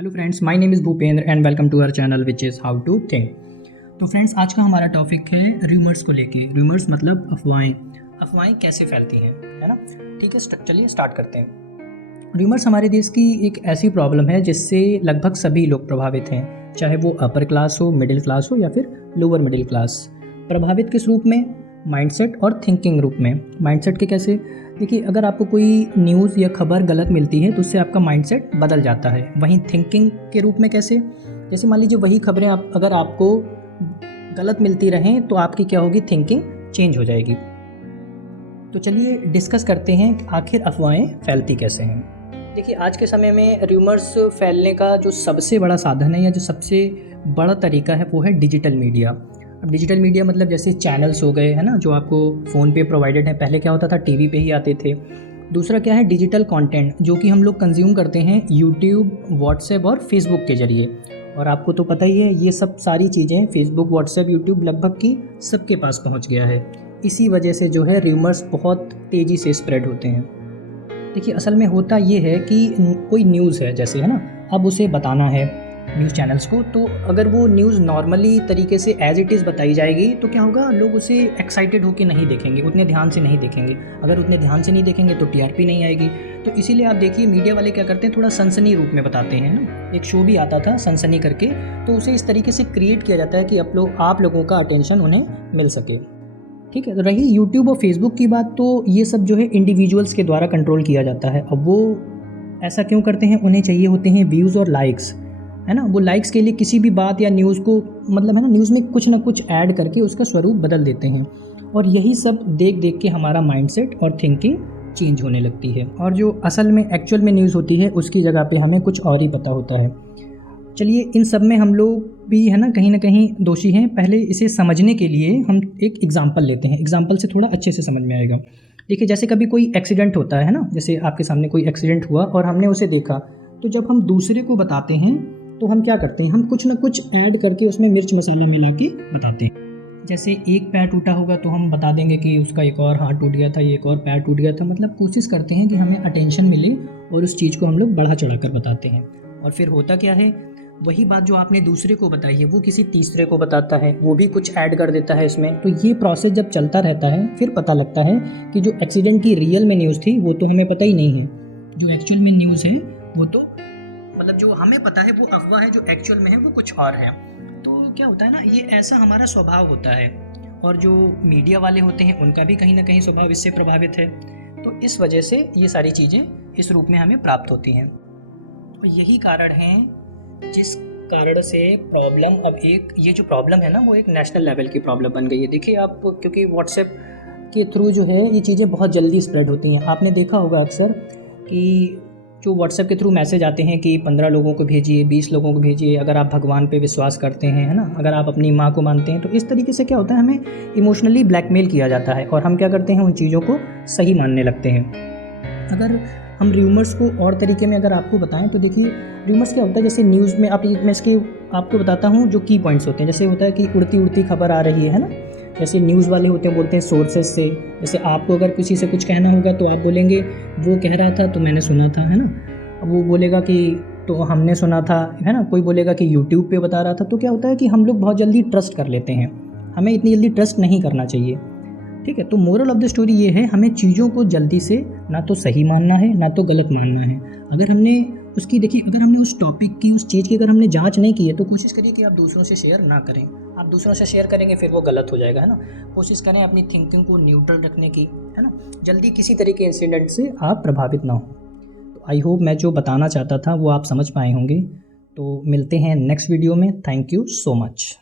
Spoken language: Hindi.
Hello friends, my name is Bhupendra and welcome to our channel which is how to think. तो फ्रेंड्स, आज का हमारा टॉपिक है रूमर्स को लेके। रूमर्स मतलब अफवाहें। अफवाहें कैसे फैलती हैं, है ना। ठीक है, चलिए स्टार्ट करते हैं। रूमर्स हमारे देश की एक ऐसी प्रॉब्लम है जिससे लगभग सभी लोग प्रभावित हैं, चाहे वो अपर क्लास हो, मिडिल क्लास हो या फिर लोअर मिडिल क्लास। प्रभावित किस रूप में? माइंडसेट और थिंकिंग रूप में। माइंडसेट के कैसे? देखिए, अगर आपको कोई न्यूज़ या खबर गलत मिलती है तो उससे आपका माइंडसेट बदल जाता है। वहीं थिंकिंग के रूप में कैसे? जैसे मान लीजिए वही खबरें अगर आपको गलत मिलती रहें तो आपकी क्या होगी? थिंकिंग चेंज हो जाएगी। तो चलिए डिस्कस करते हैं कि आखिर अफवाहें फैलती कैसे हैं। देखिए, आज के समय में रूमर्स फैलने का जो सबसे बड़ा साधन है या जो सबसे बड़ा तरीका है वो है डिजिटल मीडिया। अब डिजिटल मीडिया मतलब जैसे चैनल्स हो गए, है ना, जो आपको फ़ोन पे प्रोवाइडेड है। पहले क्या होता था, टीवी पे ही आते थे। दूसरा क्या है? डिजिटल कंटेंट, जो कि हम लोग कंज्यूम करते हैं यूट्यूब, व्हाट्सएप और फेसबुक के ज़रिए। और आपको तो पता ही है, ये सब सारी चीज़ें फेसबुक, व्हाट्सएप, यूट्यूब लगभग की सबके पास पहुंच गया है। इसी वजह से जो है रूमर्स बहुत तेज़ी से स्प्रेड होते हैं। देखिए, असल में होता ये है कि कोई न्यूज़ है जैसे, है ना, अब उसे बताना है न्यूज़ चैनल्स को, तो अगर वो न्यूज़ नॉर्मली तरीके से एज़ इट इज़ बताई जाएगी तो क्या होगा, लोग उसे एक्साइटेड होकर नहीं देखेंगे, उतने ध्यान से नहीं देखेंगे। अगर उतने ध्यान से नहीं देखेंगे तो टीआरपी नहीं आएगी। तो इसीलिए आप देखिए, मीडिया वाले क्या करते हैं, थोड़ा सनसनी रूप में बताते हैं ना। एक शो भी आता था सनसनी करके, तो उसे इस तरीके से क्रिएट किया जाता है कि आप लोगों का अटेंशन उन्हें मिल सके। ठीक है, रही यूट्यूब और फेसबुक की बात, तो ये सब जो है इंडिविजुअल्स के द्वारा कंट्रोल किया जाता है। अब वो ऐसा क्यों करते हैं? उन्हें चाहिए होते हैं व्यूज़ और लाइक्स, है ना। वो लाइक्स के लिए किसी भी बात या न्यूज़ को, मतलब है ना, न्यूज़ में कुछ ना कुछ ऐड करके उसका स्वरूप बदल देते हैं। और यही सब देख देख के हमारा माइंडसेट और थिंकिंग चेंज होने लगती है। और जो असल में एक्चुअल में न्यूज़ होती है उसकी जगह पे हमें कुछ और ही पता होता है। चलिए, इन सब में हम लोग भी, है ना कहीं दोषी हैं। पहले इसे समझने के लिए हम एक एग्जांपल लेते हैं। एग्जांपल से थोड़ा अच्छे से समझ में आएगा। देखिए, जैसे कभी कोई एक्सीडेंट होता है ना, जैसे आपके सामने कोई एक्सीडेंट हुआ और हमने उसे देखा, तो जब हम दूसरे को बताते हैं तो हम क्या करते हैं, हम कुछ ना कुछ ऐड करके उसमें मिर्च मसाला मिला के बताते हैं। जैसे एक पैर टूटा होगा तो हम बता देंगे कि उसका एक और हाथ टूट गया था, एक और पैर टूट गया था। मतलब कोशिश करते हैं कि हमें अटेंशन मिले और उस चीज़ को हम लोग बढ़ा चढ़ा कर बताते हैं। और फिर होता क्या है, वही बात जो आपने दूसरे को बताई है वो किसी तीसरे को बताता है, वो भी कुछ ऐड कर देता है इसमें। तो ये प्रोसेस जब चलता रहता है, फिर पता लगता है कि जो एक्सीडेंट की रियल में न्यूज़ थी वो तो हमें पता ही नहीं है। जो एक्चुअल में न्यूज़ है वो तो, मतलब जो हमें पता है वो अफवाह है, जो एक्चुअल में है वो कुछ और है। तो क्या होता है ना, ये ऐसा हमारा स्वभाव होता है। और जो मीडिया वाले होते हैं उनका भी कहीं ना कहीं स्वभाव इससे प्रभावित है। तो इस वजह से ये सारी चीज़ें इस रूप में हमें प्राप्त होती हैं। तो यही कारण है जिस कारण से प्रॉब्लम, अब एक ये जो प्रॉब्लम है ना, वो एक नेशनल लेवल की प्रॉब्लम बन गई है। देखिए आप, क्योंकि व्हाट्सएप के थ्रू जो है ये चीज़ें बहुत जल्दी स्प्रेड होती हैं। आपने देखा होगा अक्सर कि जो व्हाट्सएप के थ्रू मैसेज आते हैं कि 15 लोगों को भेजिए, 20 लोगों को भेजिए, अगर आप भगवान पे विश्वास करते हैं, है ना, अगर आप अपनी माँ को मानते हैं, तो इस तरीके से क्या होता है, हमें इमोशनली ब्लैकमेल किया जाता है और हम क्या करते हैं, उन चीज़ों को सही मानने लगते हैं। अगर हम रूमर्स को और तरीके में अगर आपको बताएं तो देखिए, रूमर्स क्या होता है, जैसे न्यूज़ में मैं इसके आपको बताता हूँ जो की पॉइंट्स होते हैं। जैसे होता है कि उड़ती उड़ती खबर आ रही है ना, जैसे न्यूज़ वाले होते हैं, बोलते हैं सोर्सेज से। जैसे आपको अगर किसी से कुछ कहना होगा तो आप बोलेंगे वो कह रहा था तो मैंने सुना था, है ना। अब वो बोलेगा कि तो हमने सुना था, है ना। कोई बोलेगा कि यूट्यूब पे बता रहा था। तो क्या होता है कि हम लोग बहुत जल्दी ट्रस्ट कर लेते हैं। हमें इतनी जल्दी ट्रस्ट नहीं करना चाहिए। ठीक है, तो मोरल ऑफ द स्टोरी ये है, हमें चीज़ों को जल्दी से ना तो सही मानना है ना तो गलत मानना है। अगर हमने उसकी, देखिए, अगर हमने उस टॉपिक की, उस चीज़ की अगर हमने जांच नहीं की है तो कोशिश करिए कि आप दूसरों से शेयर ना करें। आप दूसरों से शेयर करेंगे फिर वो गलत हो जाएगा, है ना। कोशिश करें अपनी थिंकिंग को न्यूट्रल रखने की, है ना। जल्दी किसी तरह के इंसिडेंट से आप प्रभावित ना हो। तो आई होप मैं जो बताना चाहता था वो आप समझ पाए होंगे। तो मिलते हैं नेक्स्ट वीडियो में। Thank you so much.